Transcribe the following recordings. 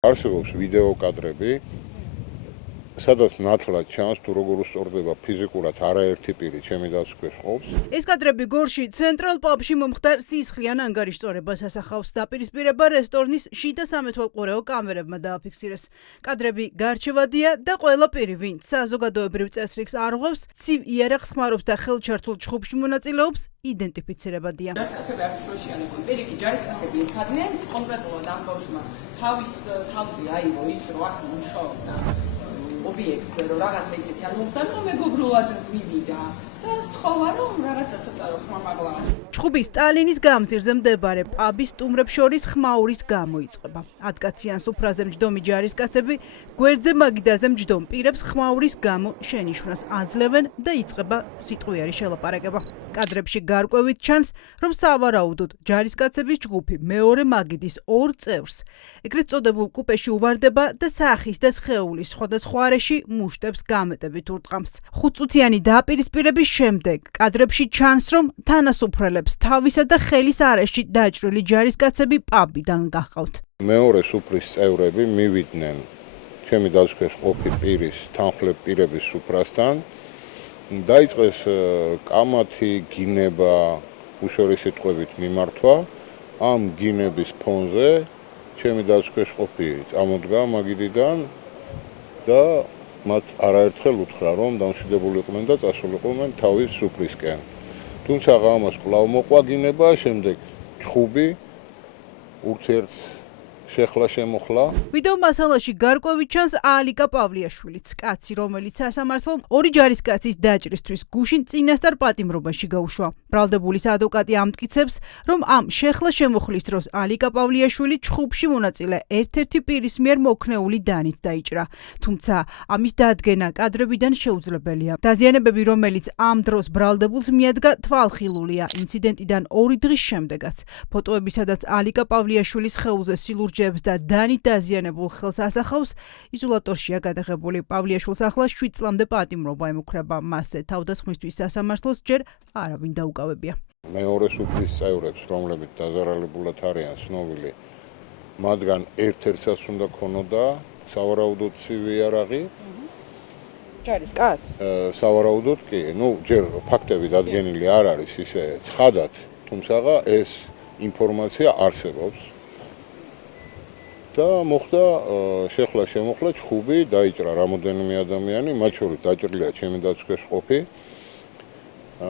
არსებობს ვიდეო კადრები, სადაც ნათლად ჩანს თუ როგორ უსწორდება ფიზიკურად არაერთი პირი ჩემი დასკვნის ყოფს. ეს კადრები გორში ცენტრალ პაბში მომხდარ სისხლიან ანგარიშწორებას ასახავს. დაპირისპირება რესტორნის შიდა სამეთვალყურეო კამერებმა დააფიქსირეს. კადრები გარჩევადია და ყველა პირი, ვინც საზოგადოებრივ წესრიგს არ ღვევს, ცივ იარაღს ხმარობს და ხელჩართულ ჩხუბში მონაწილეობს, იდენტიფიცირებადია. ჯარისკაცები არ შოშიანებული. პირიქით, ჯარისკაცები ეცადნენ კონკრეტულად ამ ბავშვმა თავის თავზე აიღო ის, რომ აქ მუშაობდა ობიექტზე, რომ რაღაცა ისეთი არ მოხდა, რომ მეგობრულად მივიდა და სთხოვა, რომ რაღაცა ცოტა ხმამაღლა. ჩხუბი სტალინის გამზირზე მდებარე პაბის სტუმრებს შორის ხმაურის გამო იწყება. ათკაციან სუფრაზე მჯდომი ჯარისკაცები გვერდზე მაგიდაზე მჯდომ პირებს ხმაურის გამო შენიშვნას აძლევენ და იწყება სიტყვიერი შელაპარაკება. კადრებში გარკვევით ჩანს, რომ სავარაუდოდ ჯარისკაცების ჯგუფი მეორე მაგიდის ორ წევრს ეგრეთ წოდებულ კუპეში უვარდება და სახის და სხეულის სხვადასხვა არეში მუშტებს გამეტებით ურტყამს. 5 წუთიანი დაპირისპირების შემდეგ კადრებში ჩანს, რომ თანასუფრელებს თავისა და ხელის არეში დაჭრილი ჯარისკაცები პაბიდან გაჰყავთ. მეორე სუფრის წევრები მივიდნენ ჩემი დასკვნის ყოფი პირის თანხლებ პირების სუფრასთან. დაიწყეს კამათი, გინება, უშუალო სიტყვებით მიმართვა. ამ გინების ფონზე ჩემი დასკვნის ყოფი წამოდგა მაგიდიდან და მათ არაერთხელ უთხრა, რომ დამშვიდობულიყვნენ და წასულიყვნენ თავის სუფრისკენ. თუმცა ამას კვლავ მოყვა გინება, შემდეგ ჩხუბი ურთიერთ შეხლა შემოხლა. ვიდეო მასალაში გარკვევით ჩანს ალიკა პავლიაშვილიც, კაცი, რომელიც სასამართლომ ორი ჯარისკაცის დაჭრისთვის გუშინ წინასწარ პატიმრობაში გაუშვა. ბრალდებულის ადვოკატი ამტკიცებს, რომ ამ შეხლა შემოხლის დროს ალიკა პავლიაშვილი ჩხუბში მონაწილე ერთ-ერთი პირის მიერ მოქნეული დანით დაიჭრა. თუმცა ამის დადგენა კადრებიდან შეუძლებელია. დაზიანებები, რომელიც ამ დროს ბრალდებულს მიადგა, თვალხილულია ინციდენტიდან 2 დღის შემდეგაც. ფოტოები, სადაც ალიკა პავლიაშვილის სხეულზე სილურჯე და დანით დაზიანებულ ხელს ასახავს, იზოლატორშია გადაღებული. პავლიაშვილს ახლა 7 წლამდე პატიმრობა ემუქრება. მასზე თავდასხმისთვის სასამართლოს ჯერ არავინ დაუკავებია. მეორე სუფრის წევრებს, რომლებიც დაზარალებულად არიან ცნობილი, მათგან ერთ-ერთსაც უნდა ქონოდა სავარაუდოდ ცივი იარაღი. ჯარისკაც? სავარაუდოდ კი, ჯერ ფაქტები დადგენილი არ არის ისე ცხადად, თუმცა ეს ინფორმაცია არსებობს. და მოხდა შეხლა შემოხლა ჩხუბი, დაიჭრა რამოდენიმე ადამიანი, მათ შორის დაჭრილია ჩემი დასკვნის ყოფი.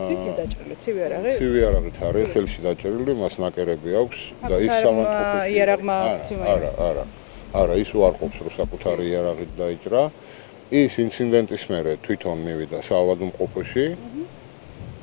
ვიქე დაჭრილი, ცივი იარაღი? ცივი იარაღით არის, ხელში დაჭრილი, მას ნაკერები აქვს და ის სამართლობრივი იარაღმა ცივი არა. არა, ის უარყოფს, რომ საკუთარი იარაღით დაიჭრა. ის ინციდენტის მერე თვითონ მივიდა საავადმყოფოში.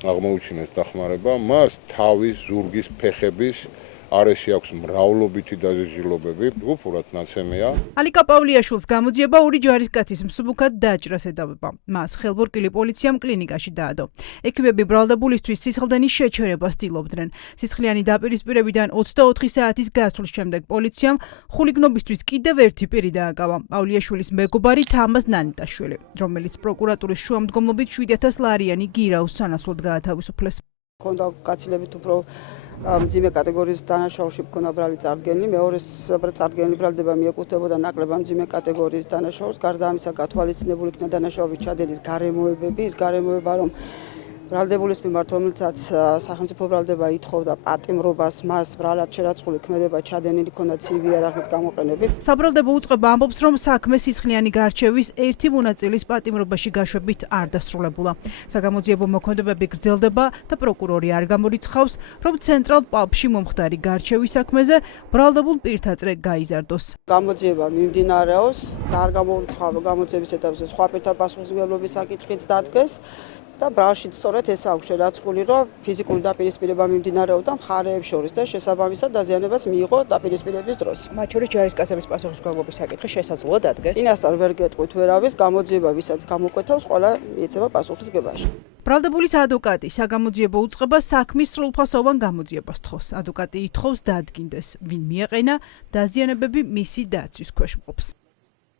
აღმოუჩინეს დახმარება, მას თავის ზურგის ფეხების არეში აქვს მრავლობითი დაზეჟილობები, უბრალოდ ნაცემია. ალიკა პავლიაშვილს გამოძიება ორი ჯარისკაცის მსუბუქად დაჭრას ედავება. მას ხელბურკილი პოლიციამ კლინიკაში დაადო. ექიმები ბრალდებულისთვის სისხლდენის შეჩერებას ცდილობდნენ. სისხლიანი დაპირისპირებიდან 24 საათის გასვლის შემდეგ პოლიციამ ხულიგნობისთვის კიდევ ერთი პირი დააკავა. პავლიაშვილის მეგობარი თამაზ ნანიტაშვილი, რომელიც პროკურატურის შუამდგომლობით 7,000 ლარიანი გირაოს სანაცვლოდ გაათავისუფლეს. ქონდა გაცილებით უფრო მძიმე კატეგორიის დანაშაულში მქონდა ბრალი წარდგენილი, მეორე წარდგენილი ბრალდება მიეკუთვნებოდა ნაკლებად მძიმე კატეგორიის დანაშაულს. გარდა ამისა, გათვალისწინებული იქნა დანაშაულების ჩადენის გარემოებები, ის გარემოება, რომ ბრალდებულის მიმართ, რომელსაც სახელმწიფო ბრალდება ითხოვდა პატიმრობას, მას ბრალად შერაცხული ქმედება ჩადენილი ქონდა ცივი იარაღის გამოყენებით. საბრალდებო უწყება ამბობს, რომ საქმე სისხლიანი გარჩევის ერთი მონაწილის პატიმრობაში გაშვებით არ დასრულებულა. საგამოძიებო მოქმედებები გრძელდება და პროკურორი არ გამორიცხავს, რომ ცენტრალ პაბში მომხდარი გარჩევის საქმეზე ბრალდებულ პირთა წრე გაიზარდოს. გამოძიება მიმდინარეობს და არ გამორიცხავს, რომ გამოძიების ეტაპზე სხვა პირთა პასუხისმგებლობის საკითხიც დადგეს. და ბრალშიც სწორედ ეს აქვს შერაცხული, რომ ფიზიკური დაპირისპირება მიმდინარეობდა მხარეებს შორის და შესაბამისად დაზიანებას მიიღო დაპირისპირების დროს. მათ შორის ჯარისკაცების პასუხისმგებლობის საკითხი შესაძლოა დადგეს. წინასწარ ვერ გეტყვით ვერავის, გამოძიება ვისაც გამოკვეთავს, ყველა მიეცემა პასუხისმგებაში. ბრალდებულის ადვოკატი საგამოძიებო უწყება საქმის სრულფასოვან გამოძიებას თხოვს. ადვოკატი ითხოვს დადგინდეს, ვინ მიეყენა დაზიანებები მისი დაცვის ქვეშ მყოფს.